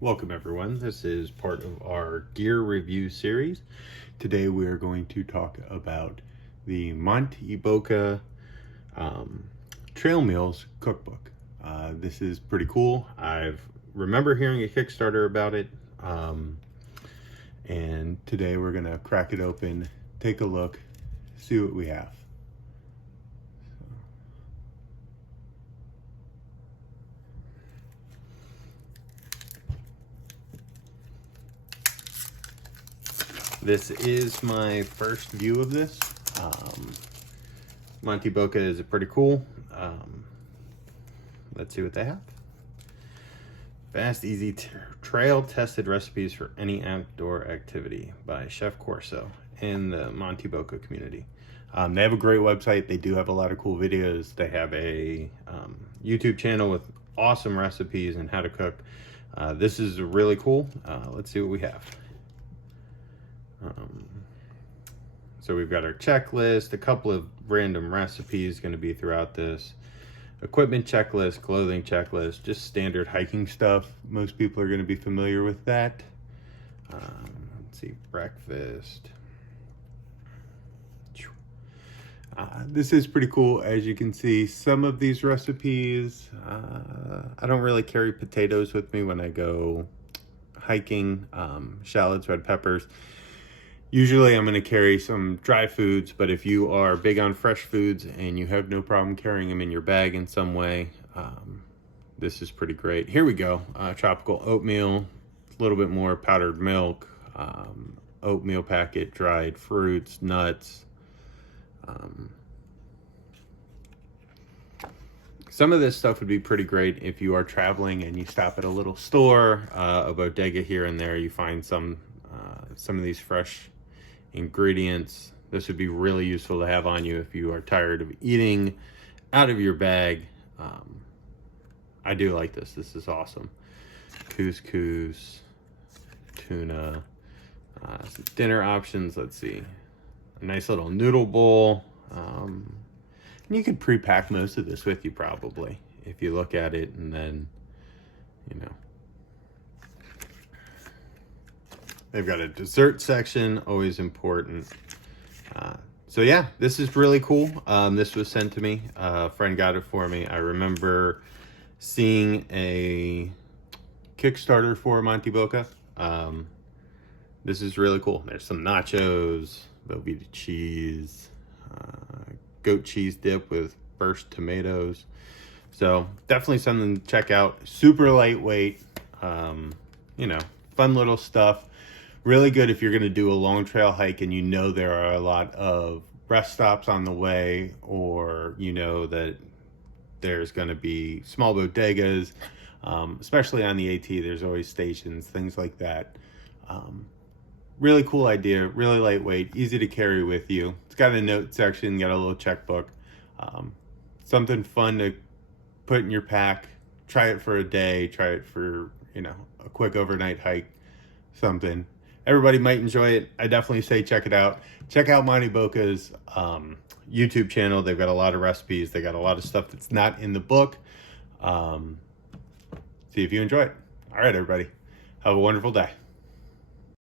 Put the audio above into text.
Welcome everyone. This is part of our gear review series. Today we are going to talk about the MONTyBOCA Trail Meals cookbook. This is pretty cool. I remember hearing a Kickstarter about it, and today we're gonna crack it open, take a look, see what we have. This is my first view of this. MONTyBOCA is pretty cool. Let's see what they have. Fast, easy, trail-tested recipes for any outdoor activity by Chef Corso in the MONTyBOCA community. They have a great website. They do have a lot of cool videos. They have a YouTube channel with awesome recipes and how to cook. This is really cool. Let's see what we have. So we've got our checklist, a couple of random recipes going to be throughout this, equipment checklist, clothing checklist, just standard hiking stuff. Most people are going to be familiar with that. Let's see, breakfast. This is pretty cool. As you can see, some of these recipes, I don't really carry potatoes with me when I go hiking, shallots, red peppers. Usually I'm going to carry some dry foods, but if you are big on fresh foods and you have no problem carrying them in your bag in some way, this is pretty great. Here we go. Tropical oatmeal, a little bit more powdered milk, oatmeal packet, dried fruits, nuts. Some of this stuff would be pretty great if you are traveling and you stop at a little store, a bodega here and there. You find some of these fresh ingredients. This would be really useful to have on you if you are tired of eating out of your bag. I do like this. This is awesome. Couscous, tuna, some dinner options. Let's see, a nice little noodle bowl. And you could pre-pack most of this with you probably if you look at it, and then, you know, they've got a dessert section, always important. So yeah, this is really cool. This was sent to me. A friend got it for me. I remember seeing a Kickstarter for MONTyBOCA. This is really cool. There's some nachos, Velveeta cheese, goat cheese dip with burst tomatoes. So definitely something to check out. Super lightweight, you know, fun little stuff. Really good if you're going to do a long trail hike and you know there are a lot of rest stops on the way, or you know that there's going to be small bodegas, especially on the AT. There's always stations, things like that. Really cool idea, really lightweight, easy to carry with you. It's got a note section, got a little checkbook. Something fun to put in your pack. Try it for a day, try it for, you know, a quick overnight hike, something. Everybody might enjoy it. I definitely say check it out. Check out MONTyBOCA's YouTube channel. They've got a lot of recipes. They got a lot of stuff that's not in the book. See if you enjoy it. All right, everybody. Have a wonderful day.